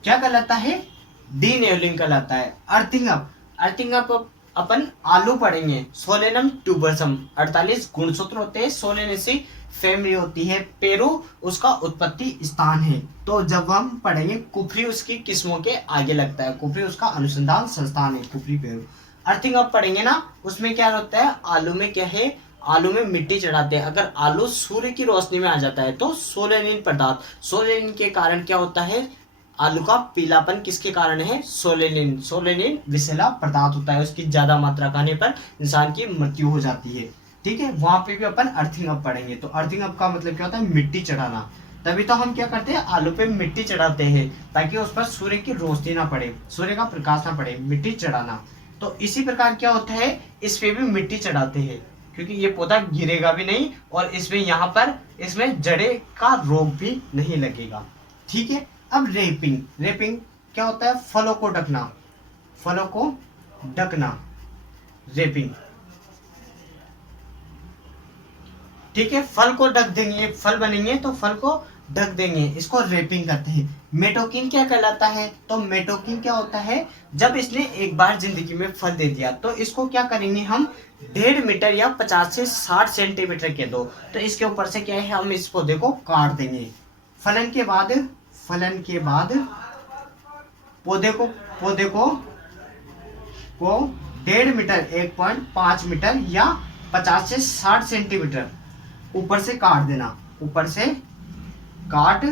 क्या कहलाता है, डी नेवलिंग कहलाता है। अर्थिंग अप अपन आलू पढ़ेंगे। सोलेनम ट्यूबरसम 48 गुणसूत्र होते हैं। सोलेनेसी फैमिली होती है। पेरू उसका उत्पत्ति स्थान है। तो जब हम पढ़ेंगे कुफरी उसकी किस्मों के आगे लगता है, कुफरी उसका अनुसंधान संस्थान है, कुफरी पेरू। अर्थिंग अप पढ़ेंगे ना, उसमें क्या होता है, आलू में क्या है, आलू में मिट्टी चढ़ाते हैं। अगर आलू सूर्य की रोशनी में आ जाता है तो सोलेनिन पदार्थ, सोलेनिन के कारण क्या होता है, आलू का पीलापन किसके कारण है, सोलेनिन विषैला पदार्थ होता है। उसकी ज्यादा मात्रा खाने पर इंसान की मृत्यु हो जाती है। ठीक है, वहां पे भी अपन अर्थिंग अप पढ़ेंगे। तो अर्थिंग अप का मतलब क्या होता है, मिट्टी चढ़ाना। तभी तो हम क्या करते हैं, आलू पे मिट्टी चढ़ाते हैं, ताकि उस पर सूर्य की रोशनी ना पड़े, सूर्य का प्रकाश ना पड़े, मिट्टी चढ़ाना। तो इसी प्रकार क्या होता है, इस पे भी मिट्टी चढ़ाते हैं, क्योंकि ये पौधा गिरेगा भी नहीं और इसमें यहाँ पर इसमें जड़े का रोग भी नहीं लगेगा। ठीक है, अब रेपिंग। रेपिंग क्या होता है, फलों को ढकना, फलों को ढकना, रेपिंग। ठीक है, फल को ढक देंगे, फल बनेंगे तो फल को ढक देंगे, इसको रेपिंग करते हैं। मेटोकिंग क्या कहलाता है, तो मेटोकिंग क्या होता है, जब इसने एक बार जिंदगी में फल दे दिया तो इसको क्या करेंगे हम, 1.5 मीटर या 50 से 60 सेंटीमीटर के दो, तो इसके ऊपर से क्या है, हम इस पौधे को काट देंगे। फलन के बाद पौधे को 1.5 मीटर, 1.5 मीटर या 50 से 60 सेंटीमीटर ऊपर से काट देना, ऊपर से काट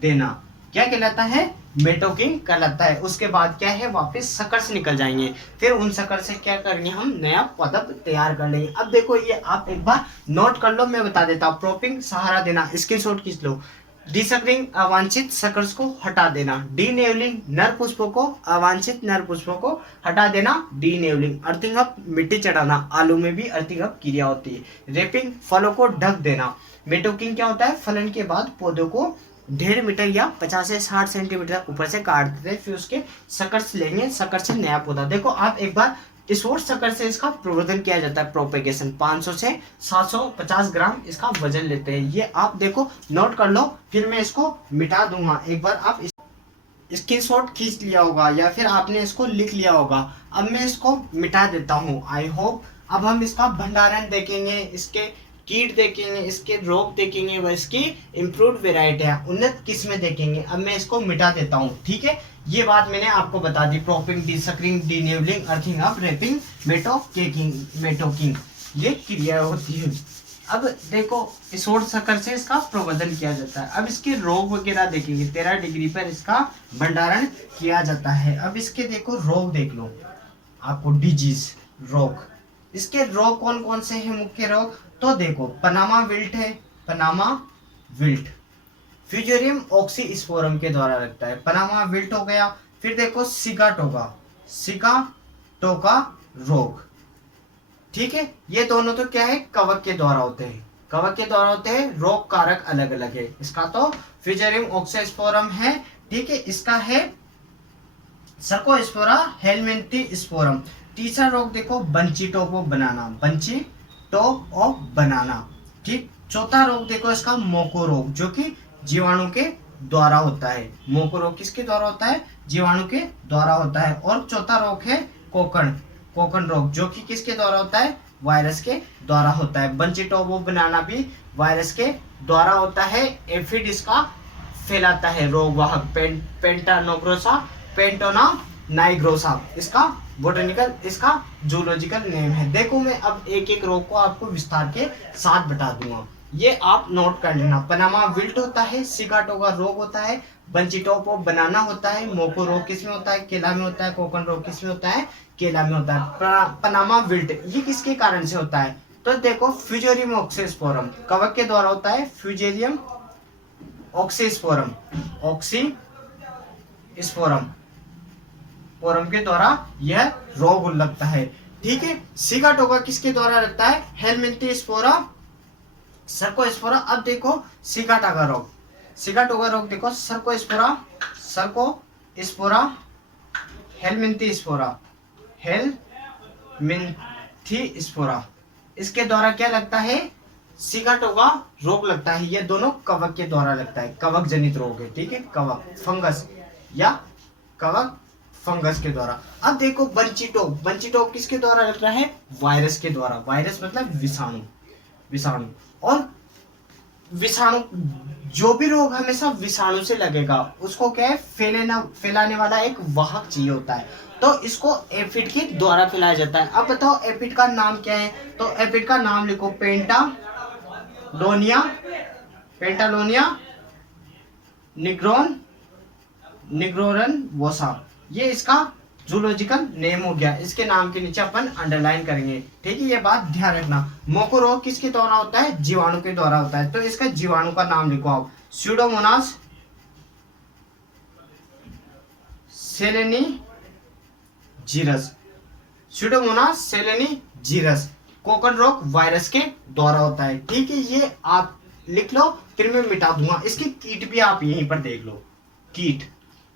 देना, क्या कहलाता है, मेटोकिंग कहलाता है। उसके बाद क्या है, वापस शक्कर से निकल जाएंगे, फिर उन शक्कर से क्या करेंगे, हम नया पौधा तैयार कर लेंगे। अब देखो ये आप एक बार नोट कर लो, मैं बता देता हूँ। प्रोपिंग सहारा देना, स्क्रीनशॉट खींच लो। डिसकरिंग अवांछित शकर्स को हटा देना, डीनेवलिंग नर पुष्पों को, अवांछित नर पुष्पों को हटा देना, डीनेवलिंग। अर्थिंग अप मिट्टी चढ़ाना, आलू में भी अर्थिंग अप क्रिया होती है। रेपिंग फलों को ढक देना। मेटोकिंग क्या होता है, फलन के बाद पौधों को 1.5 मीटर या 50 से 60 सेंटीमीटर ऊपर से काट देते हैं, फिर उसके शकर्स लेंगे, शक्कर से नया पौधा। देखो आप एक बार इस और शक्कर से इसका प्रवर्धन किया जाता है, प्रोपेगेशन। 500 से 750 ग्राम इसका वजन लेते हैं। ये आप देखो नोट कर लो, फिर मैं इसको मिटा दूंगा। एक बार आप स्क्रीनशॉट खींच लिया होगा या फिर आपने इसको लिख लिया होगा। अब मैं इसको मिटा देता हूँ, आई होप। अब हम इसका भंडारण देखेंगे, इसके कीट देखेंगे, इसके रोग देखेंगे, व इसकी इम्प्रूव्ड वेराइटी है, उन्नत किस्में देखेंगे। अब मैं इसको मिटा देता हूँ, ठीक है। ये बात मैंने आपको बता दी, प्रोपिंग, डिसकरिंग, डीनेवलिंग, अर्थिंग अप, रेपिंग, मेटोकिंग, ये क्रिया होती है। अब देखो इस और शक्कर से इसका प्रवर्धन किया जाता है। अब इसके रोग वगैरह देखेंगे, 13 डिग्री पर इसका भंडारण किया जाता है। अब इसके देखो रोग देख लो, आपको डिजीज, रोग, इसके रोग कौन कौन से हैं, मुख्य रोग। तो देखो पनामा विल्ट है, पनामा विल्ट फ्यूजेरियम ऑक्सीस्पोरम के द्वारा लगता है, पनामा विल्ट हो गया। फिर देखो सिगाटोका रोग, ठीक है। ये दोनों तो क्या है, कवक के द्वारा होते हैं, कवक के द्वारा होते हैं। रोग कारक अलग अलग है। इसका तो फ्यूजेरियम ऑक्सीस्पोरम है, ठीक है। इसका है सर्कोस्पोरा हेलमिंथीस्पोरम। तीसरा रोग देखो bunchy top of banana, bunchy top of बनाना, ठीक। चौथा रोग देखो इसका मोको रोग, जो कि जीवाणु के द्वारा होता है। मोको रोग किसके द्वारा होता है, जीवाणु के द्वारा होता है। और चौथा रोग है कोकन रोग, जो कि किसके द्वारा होता है, वायरस के द्वारा होता है। बंची टॉप ऑफ बनाना भी वायरस के द्वारा होता है। एफिड इसका फैलाता है, रोग वाहक, पेंटोना नाइग्रोसा इसका बोटेनिकल, इसका जूलॉजिकल नेम है। देखो मैं अब एक एक रोग को आपको विस्तार के साथ बता दूंगा, ये आप नोट कर लेना। पनामा विल्ट होता है, सिगाटोका रोग होता है, बंची टॉप ऑफ बनाना होता है, मोको रोग किसमें होता है, केला में होता है, कोकन रोग किसमें होता है, केला में होता है। पनामा विल्ट ये किसके कारण से होता है, तो देखो फ्यूजेरियम ऑक्सीस्पोरम कवक के द्वारा होता है, फ्यूजेरियम ऑक्सीस्पोरम के द्वारा यह रोग लगता है, ठीक है। सिगाटोका किसके द्वारा लगता है, हेलमिंथीस्पोरा, सर्कोस्पोरा। अब देखो सिगाटोका रोग देखो, सर्कोस्पोरा, हेलमिंथीस्पोरा, इसके द्वारा क्या लगता है, सिगाटोका रोग लगता है। ये दोनों कवक के द्वारा लगता है, कवक जनित रोग है, ठीक है। कवक फंगस या कवक फंगस के द्वारा। अब देखो बंची टॉप किसके द्वारा लग रहा है, वायरस के द्वारा। वायरस मतलब विषाणु और विषाणु, जो भी रोग हमेशा विषाणु से लगेगा, उसको क्या है, फैलाने वाला एक वाहक चाहिए होता है, तो इसको एफिड के द्वारा फैलाया जाता है। अब बताओ एफिड का नाम क्या है, तो एफिड का नाम लिखो पेंटालोनिया निग्रोरन वोसा। ये इसका जूलॉजिकल नेम हो गया, इसके नाम के नीचे अपन अंडरलाइन करेंगे। ठीक है, ये बात ध्यान रखना। मोको रोग किसके द्वारा होता है? जीवाणु के द्वारा होता है। तो इसका जीवाणु का नाम लिखो आप, स्यूडोमोनास सेलेनीजीरस। स्यूडोमोनास सेलेनीजीरस कोकन रोग वायरस के द्वारा होता है। ठीक है, ये आप लिख लो, फिर मैं मिटा दूंगा। इसके कीट भी आप यहीं पर देख लो, कीट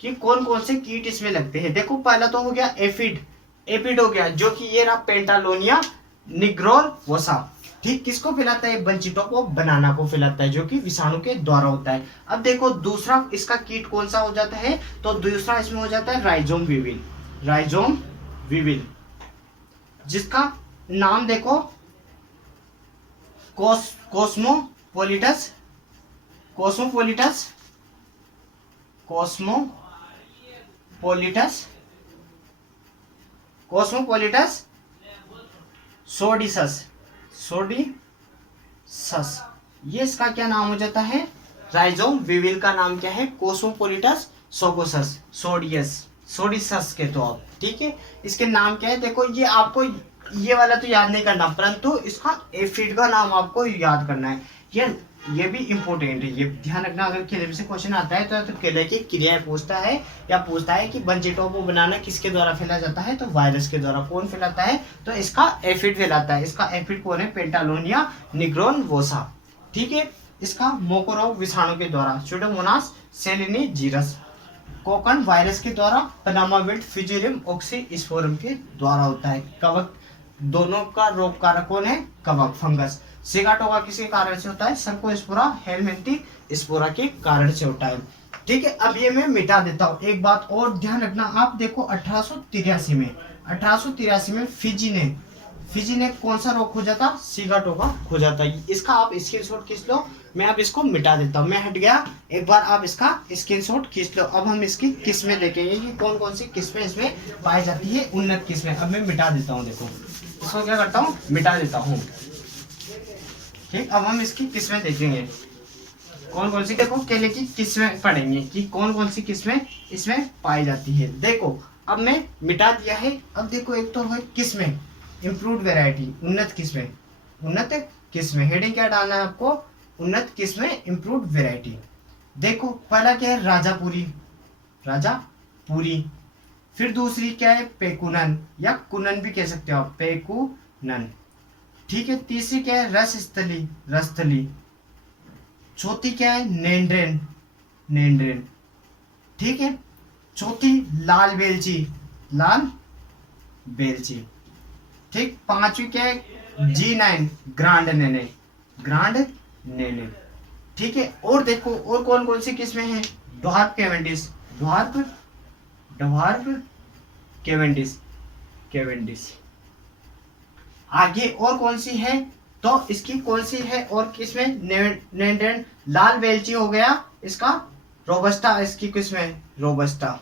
कि कौन कौन से कीट इसमें लगते हैं। देखो, पहला तो हो गया एफिड, एफिड हो गया, जो कि ये रहा पेंटालोनिया निग्रोरवोसा। ठीक, किसको फैलाता है? बंचिटो को, बनाना को फैलाता है, जो कि विषाणु के द्वारा होता है। अब देखो दूसरा इसका कीट कौन सा हो जाता है? तो दूसरा इसमें हो जाता है राइजोम विविल, राइजोम विविल, जिसका नाम देखो कोस्मोपोलिटस, कोस्मोपोलिटस, कोस्मोपोलिटस, कोस्मोपोलिटस सोडिसस, सोडिसस, ये इसका क्या नाम हो जाता है? राइजोम विविल का नाम क्या है? कोस्मोपोलिटस सोगोसस, सोडिसस के तो आप। ठीक है, इसके नाम क्या है? देखो, ये आपको ये वाला तो याद नहीं करना, परंतु इसका एफिड का नाम आपको याद करना है। ये भी इंपॉर्टेंट है, ये ध्यान रखना। अगर केले से क्वेश्चन आता है तो केले की क्रियाएं पूछता है, या पूछता है कि बंचिटोपो बनाना किसके द्वारा फैला जाता है? तो वायरस के द्वारा। कौन फैलाता है? तो इसका एफिड फैलाता है। इसका एफिड कौन है? पेंटालोनिया निग्रोरवोसा। ठीक है, इसका मोकोरोग विषाणु के द्वारा, स्यूडोमोनास सेलेनीजीरस कोकन वायरस के द्वारा, पनामा विल्ट फ्यूजिलियम ऑक्सीस्पोरम के द्वारा होता है। कवक, दोनों का रोग कारक कौन है? कवक, फंगस। सिगाटोका किसके कारण से होता है? सर्कोस्पोरा हेलमिंथी स्पोरा के कारण से होता है। ठीक है, अब ये मैं मिटा देता हूँ। एक बात और ध्यान रखना, आप देखो 1883 में फिजी ने कौन सा रोग खोजा था? सिगाटोका खोजा था। इसका आप स्क्रीनशॉट खींच लो, मैं अब इसको मिटा देता हूँ। मैं हट गया, एक बार आप इसका स्क्रीनशॉट खींच लो। अब हम इसकी किस्में देखेंगे कि कौन कौन सी किस्में इसमें पाई जाती है, उन्नत किस्में। अब मैं मिटा देता हूँ, देखो इसको क्या करता हूँ, मिटा देता हूँ। ठीक, अब हम इसकी किस्में देखेंगे कौन कौन सी। देखो, केले की किस्में पढ़ेंगे कि कौन कौन सी किस्में इसमें पाई जाती है। देखो, अब मैं मिटा दिया है। अब देखो, एक तो है किस्में, इम्प्रूव्ड वैरायटी, उन्नत किस्में, उन्नत किस्में। हेडिंग क्या डालना है आपको? उन्नत किस्में, इम्प्रूव्ड वैरायटी। देखो, पहला क्या है? राजापुरी, राजापुरी। फिर दूसरी क्या है? पेकुनन, या कुनन भी कह सकते हो आप, पेकुनन। ठीक है, तीसरी क्या है? रसस्थली, रसस्थली। चौथी क्या है? नेंड्रेन, नेंड्रेन। ठीक है, चौथी लाल बेलची, लाल बेलची। ठीक, पांचवी क्या है? G9 ग्रांड नेने, ग्रांड नेने। ठीक है, और देखो और कौन कौन सी किस्में हैं? Dwarf Cavendish, dwarf, dwarf Cavendish, Cavendish. आगे और कौन सी है? तो इसकी कौन सी है और किसमें? नेंड्रेन, लाल बेलची हो गया इसका, रोबस्टा इसकी किस्में, रोबस्टा।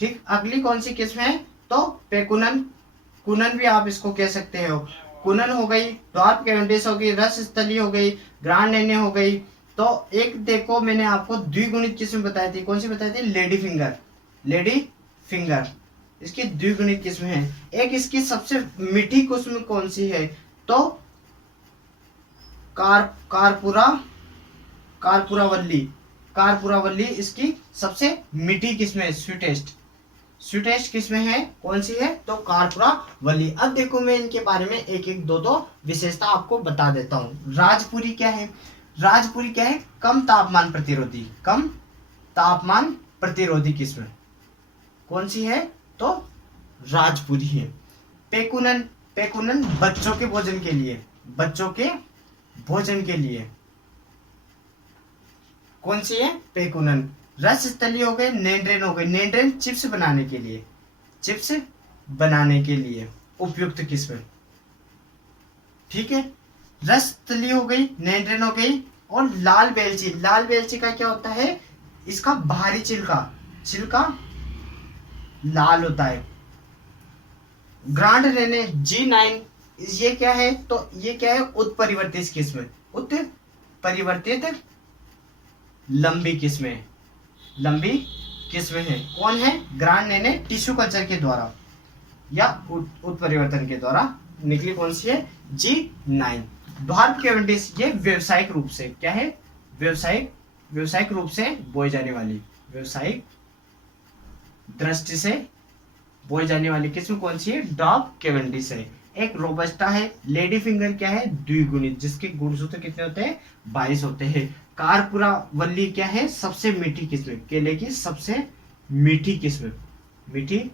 ठीक, अगली कौन सी किस्म है? तो पेकुनन, कुनन भी आप इसको कह सकते हो। कुनन हो गई, ड्वार्फ कैवेंडिस हो गई, रस स्थली हो गई, ग्रांड नेने हो गई। तो एक देखो, मैंने आपको द्विगुणित किस्म बताई थी। कौन सी बताई थी? लेडी फिंगर, लेडी फिंगर, इसकी द्विगुणित किस्म है। एक इसकी सबसे मीठी किस्म कौन सी है? तो कारपुरा, कारपुरावल्ली, कारपुरावल्ली इसकी सबसे मीठी किस्म है, स्वीटेस्ट, स्वीटेस्ट किस्में है। कौन सी है? तो कारपुरावल्ली। अब देखो, मैं इनके बारे में एक एक दो विशेषता आपको बता देता हूँ। राजपुरी क्या है? राजपुरी क्या है? कम तापमान प्रतिरोधी, कम तापमान प्रतिरोधी किस्म। कौन सी है? तो राजपुरी है। पेकुनन, पेकुनन बच्चों के भोजन के लिए, बच्चों के भोजन के लिए। कौन सी है? पेकुनन। रस स्थली हो गए, नेंड्रेन हो गए, नेंड्रेन चिप्स बनाने के लिए, चिप्स बनाने के लिए उपयुक्त किस्म। ठीक है, रस स्थली हो गई, नेंड्रेन हो गई। और लाल बेलची, लाल बेलची का क्या होता है? इसका बाहरी छिलका, छिलका लाल होता है। ग्रांड रेने G9, ये क्या है? तो ये क्या है? उत्परिवर्तित किस्म, उत्परिवर्तित लंबी किस्में, लंबी किस्में हैं। कौन है? ग्रांड नेने टिश्यू कल्चर के द्वारा या उत्परिवर्तन के द्वारा निकली। कौन सी है? G9। ड्वार्फ कैवेंडिश ये व्यवसायिक रूप से क्या है? व्यवसायिक रूप से बोई जाने वाली, व्यवसायिक दृष्टि से बोई जाने वाली किस्म कौन सी है? ड्वार्फ कैवेंडिश है। एक रोबस्टा है। लेडी फिंगर क्या है? द्विगुणित, जिसके गुणसूत्र कितने होते हैं? 22 होते हैं। कारपुरावल्ली क्या है? सबसे मीठी किस्म, केले की सबसे मीठी किस्म। मीठी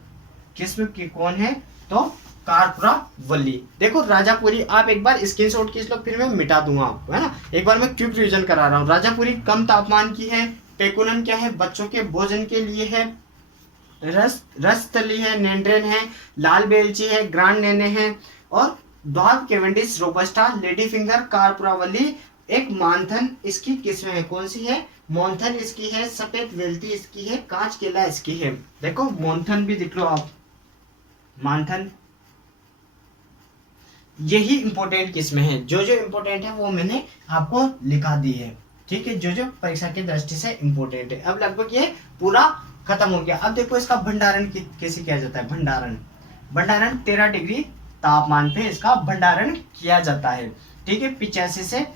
किस्म की कौन है? तो कारपुरावल्ली। देखो राजापुरी, आप एक बार स्क्रीनशॉट खींच लो, फिर मैं मिटा दूंगा आपको, है ना। एक बार मैं क्विक रिवीजन करा रहा हूँ। राजापुरी कम तापमान की है। पेकुनन क्या है? बच्चों के भोजन के लिए है। रसतली है, नेंड्रेन है, लाल बेलची है, ग्रांड नेने है, और dwarf Cavendish, robusta, lady finger, Karpuravalli एक मानथन इसकी किस्में है। कौन सी है? मोन्थन इसकी है, सफेद वेल्टी इसकी है, कांच केला इसकी है। देखो मोन्थन भी देख लो आप, मानथन, यही इंपॉर्टेंट किस्में हैं। जो जो इंपॉर्टेंट है वो मैंने आपको लिखा दी है, ठीक है, जो जो परीक्षा की दृष्टि से इंपॉर्टेंट है। अब लगभग ये पूरा खत्म हो गया। अब देखो इसका भंडारण कैसे किया जाता है। भंडारण 13 डिग्री तापमान पे इसका भंडारण किया जाता है, ठीक है। 85 से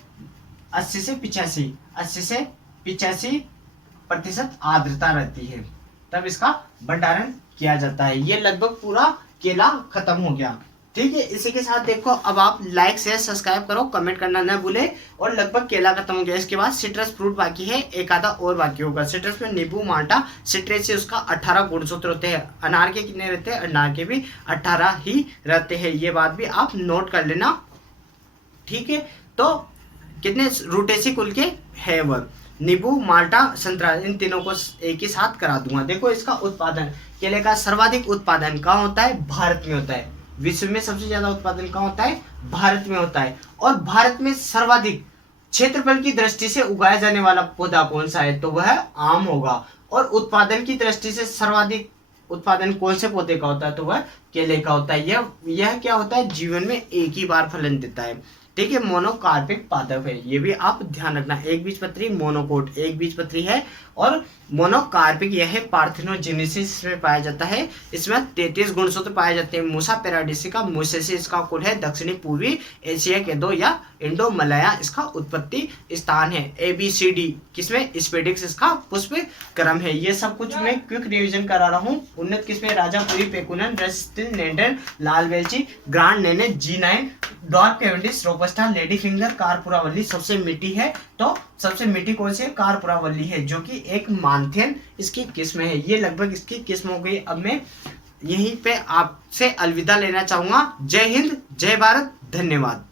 85% आर्द्रता रहती है, तब इसका भंडारण किया जाता है। ये लगभग पूरा केला खत्म हो गया, ठीक है। इसी के साथ देखो अब आप लाइक शेयर सब्सक्राइब करो, कमेंट करना ना भूले। और लगभग केला खत्म हो गया। इसके बाद सिट्रस फ्रूट बाकी है, एक आधा और बाकी होगा। सिट्रस में नींबू, माल्टा, सिट्रस से उसका 18 गुणसूत्र होते हैं। अनार के कितने रहते हैं? अनार के भी 18 ही रहते हैं। ये बात भी आप नोट कर लेना, ठीक है। तो कितने रूटेसी कुल के है वह? नींबू, माल्टा, संतरा, इन तीनों को एक ही साथ करा दूंगा। देखो इसका उत्पादन, केले का सर्वाधिक उत्पादन कहाँ होता है? भारत में होता है। विश्व में सबसे ज्यादा उत्पादन कहाँ होता है? भारत में होता है। और भारत में सर्वाधिक क्षेत्रफल की दृष्टि से उगाया जाने वाला पौधा कौन सा है? तो वह आम होगा। और उत्पादन की दृष्टि से सर्वाधिक उत्पादन कौन से पौधे का होता है? तो वह केले का होता है। यह क्या होता है? जीवन में एक ही बार फलन देता है, ठीक है। मोनोकार्पिक पादप है, ये भी आप ध्यान रखना। एक बीजपत्री, मोनोकोट एक बीजपत्री है। और मोनोकार्पिक यह पार्थेनोजेनेसिस में पाया जाता है। इसमें 33 गुणसूत्र पाए जाते हैं। मूसा पैराडिसिका मूसेसी इसका कुल है। दक्षिणी पूर्वी एशिया के 2 या इंडो मलया इसका उत्पत्ति स्थान है। ABCD किसमें? स्पेडिक्स इसका पुष्प क्रम है। ये सब कुछ मैं क्विक रिवीजन करा रहा हूँ। उन्नत किस्में राजापुरी, पेकुनन, रसतिल, नेंडर, लाल बेलची, grand naine, G9, dwarf Cavendish, robusta, lady finger, Karpuravalli सबसे मीठी है। तो सबसे मीठी कौन सी है? कारपुरावल्ली है, जो कि एक मानथेन इसकी किस्म है। ये लगभग इसकी किस्म हो गई। अब मैं यहीं पे आपसे अलविदा लेना चाहूंगा। जय हिंद, जय भारत, धन्यवाद।